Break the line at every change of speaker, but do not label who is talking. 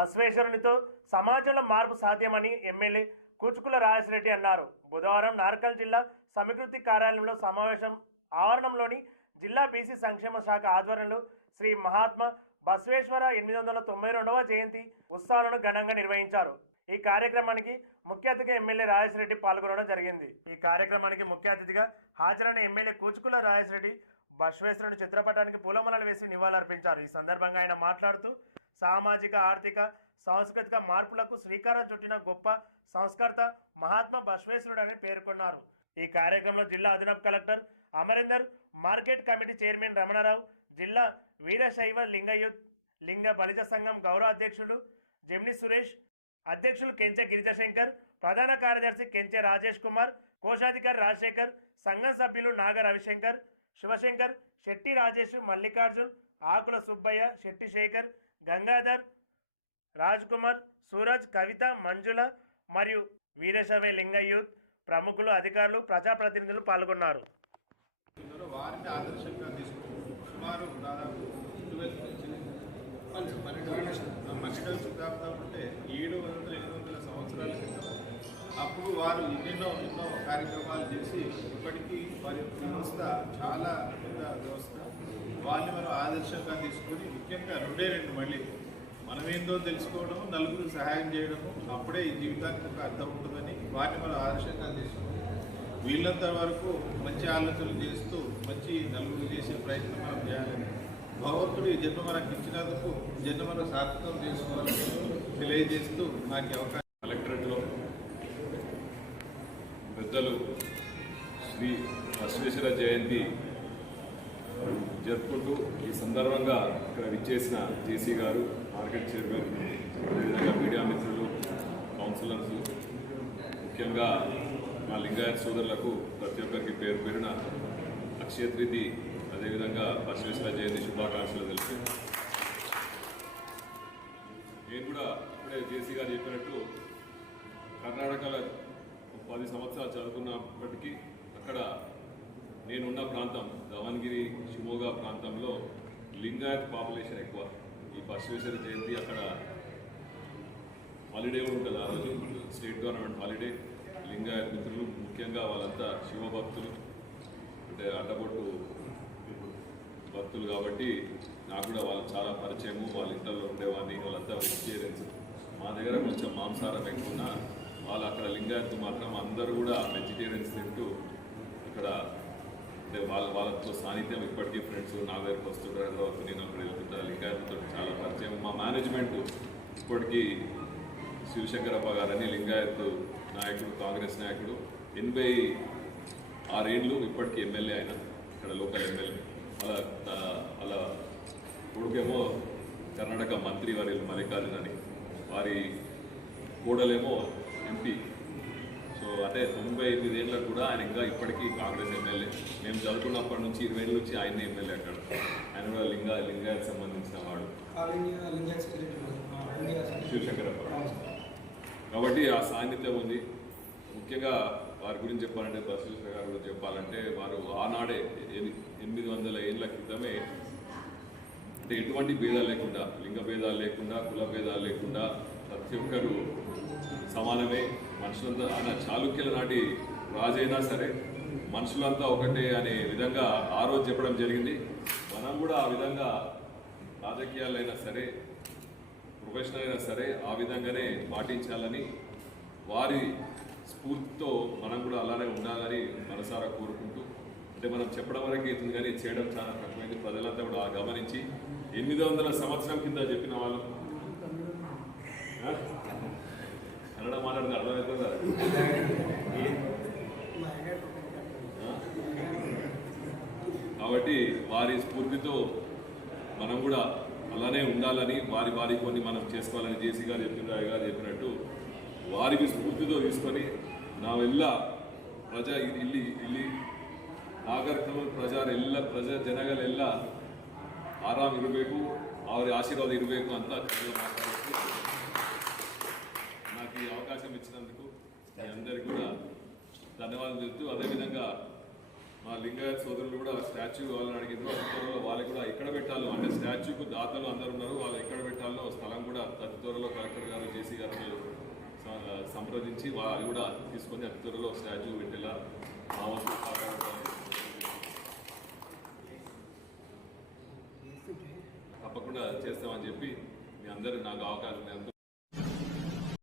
బసవేశ్వరునితో సమాజంలో మార్పు సాధ్యమని ఎమ్మెల్యే కూచుకుల రాజశరెడ్డి అన్నారు. బుధవారం నార్కల్ జిల్లా సమీకృతి కార్యాలయంలో సమావేశం ఆవరణంలోని జిల్లా బీసీ సంక్షేమ శాఖ ఆధ్వర్యంలో శ్రీ మహాత్మా బసవేశ్వర ఎనిమిది వందల తొంభై రెండవ జయంతి ఉత్సవాలను ఘనంగా నిర్వహించారు. ఈ కార్యక్రమానికి ముఖ్య అతిథిగా ఎమ్మెల్యే రాజశరెడ్డి పాల్గొనడం జరిగింది. ఈ కార్యక్రమానికి ముఖ్య అతిథిగా హాజరైన ఎమ్మెల్యే కూచుకుల రాజశరెడ్డి బసవేశ్వరుడి చిత్రపటానికి పూలమాలలు వేసి నివాళులర్పించారు. ఈ సందర్భంగా ఆయన మాట్లాడుతూ సామాజిక ఆర్థిక సాంస్కృతిక మార్పులకు శ్రీకారం చుట్టిన గొప్ప సంస్కర్త మహాత్మా బశ్వేశ్వరుడు అని పేర్కొన్నారు. ఈ కార్యక్రమంలో జిల్లా అదనపు collector Amarender market committee chairman Ramanarao జిల్లా వీరశైవ లింగయుత్ లింగ బలిజ సంఘం గౌరవ అధ్యక్షులు జెమిని సురేష్ అధ్యక్షులు కెంచె గిరిజశంకర్ ప్రధాన కార్యదర్శి కెంచె రాజేష్ కుమార్ కోశాధికారి రాజశేఖర్ సంఘం సభ్యులు నాగ రవిశంకర్ శివశంకర్ శెట్టి రాజేష్ మల్లికార్జున్ ఆకుల సుబ్బయ్య శెట్టి శేఖర్ గంగాధర్ రాజ్ కుమార్ సూరజ్ కవిత మంజుల మరియు వీరేశవే లింగయ్యూత్ ప్రముఖులు అధికారులు ప్రజాప్రతినిధులు పాల్గొన్నారు.
వారిని ఆదర్శంగా తీసుకుంటూ సుమారు దాదాపు శతాబ్దం అంటే ఏడు వందల వందల సంవత్సరాల క్రితం. అప్పుడు వారు ఎన్నెన్నో ఎన్నో కార్యక్రమాలు చేసి ఇప్పటికీ వారి యొక్క వ్యవస్థ చాలా పెద్ద వ్యవస్థ. వాళ్ళని మనం ఆదర్శంగా తీసుకొని ముఖ్యంగా రెండే రెండు మళ్ళీ మనమేందో తెలుసుకోవడము నలుగురికి సహాయం చేయడము అప్పుడే ఈ జీవితానికి ఒక అర్థం ఉంటుందని వాటిని మనం ఆదర్శంగా తీసుకుని వీళ్ళంత వరకు మంచి ఆలోచనలు చేస్తూ మంచి నలుగురు చేసే ప్రయత్నం మనం చేయాలని భగవంతుడు ఈ జన్మ మనకు ఇచ్చినందుకు జన్మ మనం సార్థకం చేసుకోవాలని తెలియజేస్తూ నాకు అవకాశం
కలెక్టరేట్లో పెద్దలు శ్రీ బసవేశ్వర జయంతి జరుపుకుంటూ ఈ సందర్భంగా ఇక్కడ విచ్చేసిన జేసీ గారు మార్కెట్ చైర్మన్ అదేవిధంగా మీడియా మిత్రులు కౌన్సిలర్స్ ముఖ్యంగా మా లింగాయత్ సోదరులకు ప్రతి ఒక్కరికి పేరు పేరున అక్షయ అదేవిధంగా బసవేశ్వర జయంతి శుభాకాంక్షలు తెలిపి నేను కూడా ఇప్పుడే జేసీ గారు చెప్పినట్టు కర్ణాటకలో పది సంవత్సరాలు చదువుకున్నప్పటికీ అక్కడ నేనున్న ప్రాంతం ధవన్గిరి షిమోగా ప్రాంతంలో లింగాయత్ పాపులేషన్ ఎక్కువ. ఈ బసవేశ్వర జయంతి అక్కడ హాలిడే ఉంటుంది ఆ రోజు స్టేట్ గవర్నమెంట్ హాలిడే. లింగాయత్ మిత్రులు ముఖ్యంగా వాళ్ళంతా శివభక్తులు అంటే అడ్డబొట్టు భక్తులు కాబట్టి నాకు కూడా వాళ్ళు చాలా పరిచయము వాళ్ళ ఇంట్లో ఉండేవాడిని వాళ్ళంతా వెజిటేరియన్స్ మా దగ్గర కొంచెం మాంసాహారం ఎక్కువ వాళ్ళు అక్కడ లింగాయత్ మాత్రం అందరూ కూడా వెజిటేరియన్స్ తింటూ ఇక్కడ అంటే వాళ్ళ వాళ్ళతో సాన్నిధ్యం ఇప్పటికీ ఫ్రెండ్స్ నా దగ్గరకు వస్తుంటారు నేను అక్కడ వెళ్తుంటా లింగాయత్తో చాలా పరిచయం. మా మేనేజ్మెంట్ ఇప్పటికీ శివశంకరప్ప గారని లింగాయత్ నాయకుడు కాంగ్రెస్ నాయకుడు. ఎనభై ఆరేళ్ళు ఇప్పటికీ ఎమ్మెల్యే ఆయన ఇక్కడ లోకల్ ఎమ్మెల్యే. అలా అలా కొడుకేమో కర్ణాటక మంత్రి వారి మల్లికార్జున్ అని వారి కోడలేమో ఎంపీ. అంటే తొంభై ఎనిమిది ఏళ్ళకు కూడా ఆయన ఇంకా ఇప్పటికీ కాంగ్రెస్ ఎమ్మెల్యే. మేము చదువుకున్నప్పటి నుంచి ఇరవై ఏళ్ళ నుంచి ఆయన ఎమ్మెల్యే అక్కడ ఆయన కూడా లింగా లింగాయత్ సంబంధించిన వాడు. శివశంకరప్ప. కాబట్టి ఆ సాన్నిధ్యం ఉంది. ముఖ్యంగా వారి గురించి చెప్పాలంటే బసవేశ్వర గారి గురించి చెప్పాలంటే వారు ఆనాడే ఎని- ఎనిమిది వందల ఏళ్ళ క్రితమే అంటే ఎటువంటి భేదాలు లేకుండా లింగ భేదాలు లేకుండా కుల భేదాలు లేకుండా ప్రతి ఒక్కరు సమానమే. మనుషులంతా ఆయన చాళుక్యుల నాటి రాజైనా సరే మనుషులంతా ఒకటే అనే విధంగా ఆ రోజు చెప్పడం జరిగింది. మనం కూడా ఆ విధంగా రాజకీయాలైనా సరే ప్రొఫెషనల్ అయినా సరే ఆ విధంగానే పాటించాలని వారి స్ఫూర్తితో మనం కూడా అలానే ఉండాలని మనసారా కోరుకుంటూ అంటే మనం చెప్పడం వరకు అవుతుంది కానీ చేయడం చాలా తక్కువైంది. ప్రజలంతా కూడా గమనించి ఎనిమిది వందల సంవత్సరం కింద చెప్పిన వాళ్ళు ఆ? కన్నడ మాట్లాడితే అర్థమవుతుందా ఆ? కాబట్టి వారి స్ఫూర్తితో మనం కూడా అలానే ఉండాలని వారి వారి కొన్ని మనం చేసుకోవాలని జేసీ గారు చెప్పిన రాయ్ గారు చెప్పినట్టు వారికి స్ఫూర్తితో తీసుకొని ನಾವೆಲ್ಲ ಪ್ರಜಾ ಇ- ಇಲ್ಲಿ ಇಲ್ಲಿ ನಾಗರಿಕರು ಪ್ರಜಾರ ಎಲ್ಲ ಪ್ರಜಾ ಜನಗಳೆಲ್ಲ ಆರಾಮ್ ಇರಬೇಕು ಅವರ ಆಶೀರ್ವಾದ ಇರಬೇಕು ಅಂತ ಕನ್ನಡ ಮಾತಾಡುತ್ತೂ నాకు ఈ అవకాశం ఇచ్చినందుకు మీ అందరికీ కూడా ధన్యవాదాలు చెప్తూ అదేవిధంగా మా లింగాయత్ సోదరులు కూడా స్టాచ్యూ కావాలని అడిగిండ్రు. త్వరలో వాళ్ళకి కూడా ఎక్కడ పెట్టాలో అంటే స్టాచ్యూకు దాతలు అందరు ఉన్నారు. వాళ్ళు ఎక్కడ పెట్టాలో స్థలం కూడా అతి త్వరలో కలెక్టర్ గారు జేసీ గారు సంప్రదించి వారు కూడా తీసుకొని అతి త్వరలో స్టాచ్యూ పెట్టేలా మా వంతు తప్పకుండా చేస్తామని చెప్పి మీ అందరూ నాకు అవకాశం ఎంతో